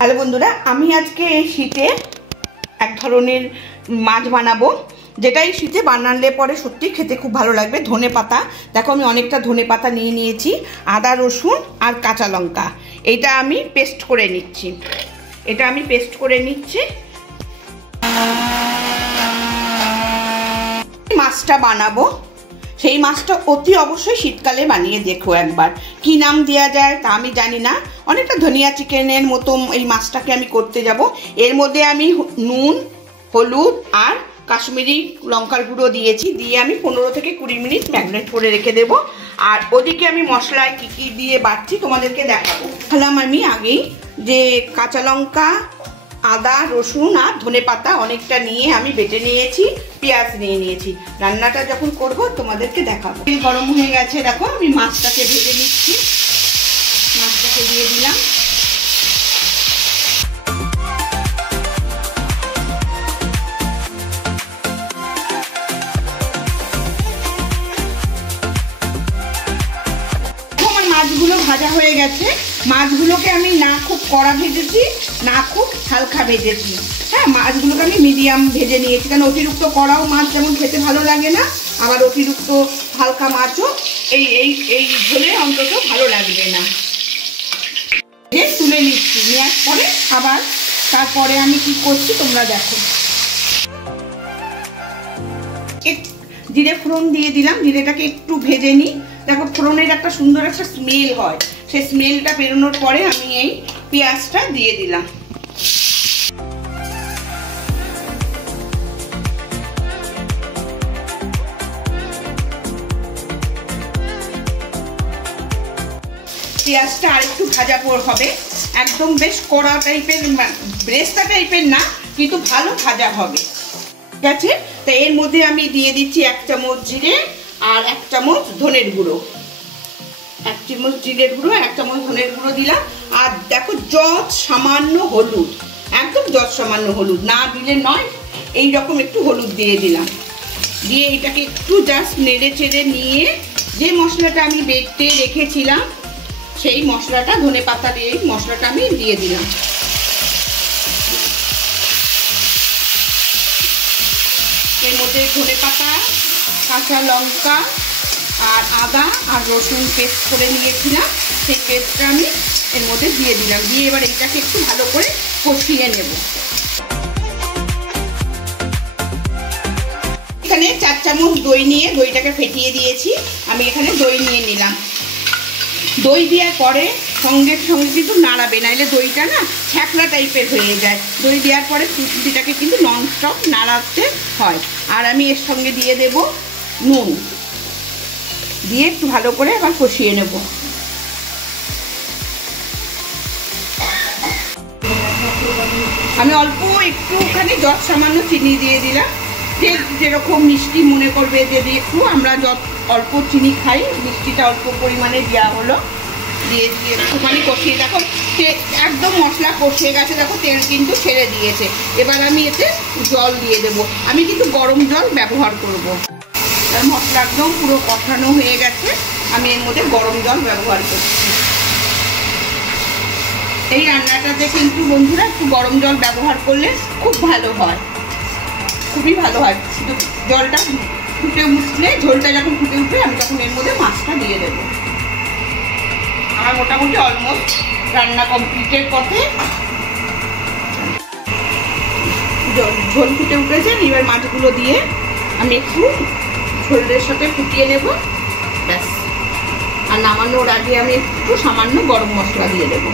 Hello বন্ধুরা, আমি আজকে এই শীতে এক ধরনের মাছ বানাবো, যেটা এই শীতে বানালে পরে সত্যি খেতে খুব ভালো লাগবে। ধনে পাতা, দেখো আমি অনেকটা ধনে পাতা নিয়ে নিয়েছি, আদা রসুন আর কাঁচা লঙ্কা, এটা আমি পেস্ট করে নিচ্ছি। মাছটা বানাবো, সেই মাছটা অতি অবশ্যই শীতকালে বানিয়ে দেখো একবার। কি নাম দেওয়া যায় তা আমি জানি না, অনেকটা ধনিয়া চিকেনের মতো এই মাছটাকে আমি করতে যাব। এর মধ্যে আমি নুন, হলুদ আর কাশ্মীরি লঙ্কার গুঁড়ো দিয়েছি, দিয়ে আমি 15 থেকে 20 মিনিট ম্যারিনেট করে রেখে দেবো। আর ওদিকে আমি মশলায় কী কী দিয়ে বাটছি তোমাদেরকে দেখাবো। আমি আগেই যে কাঁচা লঙ্কা, আদা রসুন আর ধনে পাতা অনেকটা নিয়ে আমি বেটে নিয়েছি, পেঁয়াজ নিয়ে নিয়েছি। রান্নাটা যখন করব তোমাদেরকে দেখাবো। তেল গরম হয়ে গেছে, দেখো আমি মাছটাকে ভেজে নিচ্ছি। মাছটাকে দিয়ে দিলাম। আমার মাছগুলো ভাজা হয়ে গেছে। মাছগুলোকে আমি না খুব কড়া ভেজেছি, না খুব হালকা ভেজেছি। হ্যাঁ, মাছগুলোকে আমি মিডিয়াম ভেজে নিয়েছি, কারণ অতিরিক্ত কড়াও মাছ যেমন খেতে ভালো লাগে না, আবার অতিরিক্ত হালকা মাছও এই ঝোলে অন্তত ভালো লাগবে না। তুলে নিচ্ছি, নেওয়ার পরে আবার তারপরে আমি কি করছি তোমরা দেখো। জিরে ফোড়ন দিয়ে দিলাম, জিরেটাকে একটু ভেজে নিই। দেখো ফোড়নের একটা সুন্দর একটা স্মেল হয়, সেই স্মেলটা বেরোনোর পরে আমি এই পেঁয়াজটা দিয়ে দিলাম। পেঁয়াজটা আর একটু ভাজা হবে, একদম বেশ কড়া টাইপের, ব্রেস্তা টাইপের না, কিন্তু ভালো ভাজা হবে। ঠিক আছে, তো এর মধ্যে আমি দিয়ে দিচ্ছি 1 চামচ জিরে আর 1 চামচ ধনের গুঁড়ো। 1 চামচ জিরের গুঁড়ো, 1 চামচ ধনের গুঁড়ো দিলাম। আর দেখো যত সামান্য হলুদ, একদম যত সামান্য হলুদ, না দিলে নয়, এইরকম একটু হলুদ দিয়ে দিলাম। দিয়ে এটাকে একটু জাস্ট নেড়ে চেড়ে নিয়ে যে মশলাটা আমি বেটে রেখেছিলাম, সেই মশলাটা, ধনে পাতা দিয়ে মশলাটা আমি দিয়ে দিলাম। এর মধ্যে ধনে পাতা, কাঁচা লঙ্কা আর আদা আর রসুন পেস্ট করে নিয়েছিলাম, সেই পেস্টটা আমি এর মধ্যে দিয়ে দিলাম। দিয়ে এবার এইটাকে একটু ভালো করে কষিয়ে নেব। এখানে 4 চামচ দই নিয়ে দইটাকে ফেটিয়ে দিয়েছি। আমি এখানে দই নিয়ে নিলাম। দই দেওয়ার পরে সঙ্গে সঙ্গে কিন্তু নাড়াবে, নাইলে দইটা না ছ্যাঁকড়া টাইপের হয়ে যায়। দই দেওয়ার পরে ফুটনিটাকে কিন্তু ননস্টপ নাড়াতে হয়। আর আমি এর সঙ্গে দিয়ে দেব নুন, দিয়ে একটু ভালো করে আবার কষিয়ে নেব। আমি অল্প একটুখানি যত সামান্য চিনি দিয়ে দিলাম, যে যেরকম মিষ্টি মনে করবে, যদি একটু আমরা যত অল্প চিনি খাই, মিষ্টিটা অল্প পরিমাণে দেওয়া হলো। দিয়ে একটুখানি কষিয়ে, দেখো একদম মশলা কষিয়ে গেছে, দেখো তেল কিন্তু ছেড়ে দিয়েছে। এবার আমি এতে জল দিয়ে দেবো। আমি কিন্তু গরম জল ব্যবহার করব। মশলা একদম পুরো কষানো হয়ে গেছে, আমি এর মধ্যে গরম জল ব্যবহার করছি। এই রান্নাটাতে কিন্তু বন্ধুরা একটু গরম জল ব্যবহার করলে খুব ভালো হয়, খুবই ভালো হয়। জলটা ফুটে উঠলে, ঝোলটা যখন ফুটে উঠবে, আমি তখন এর মধ্যে মাছটা দিয়ে দেবো। আমার মোটামুটি অলমোস্ট রান্না কমপ্লিটের পথে। ঝোল ফুটে উঠেছে, এবার মাছগুলো দিয়ে আমি একটু ঝোলের সাথে ফুটিয়ে নেব, ব্যাস। আর নামানোর আগে আমি একটু সামান্য গরম মশলা দিয়ে দেবো।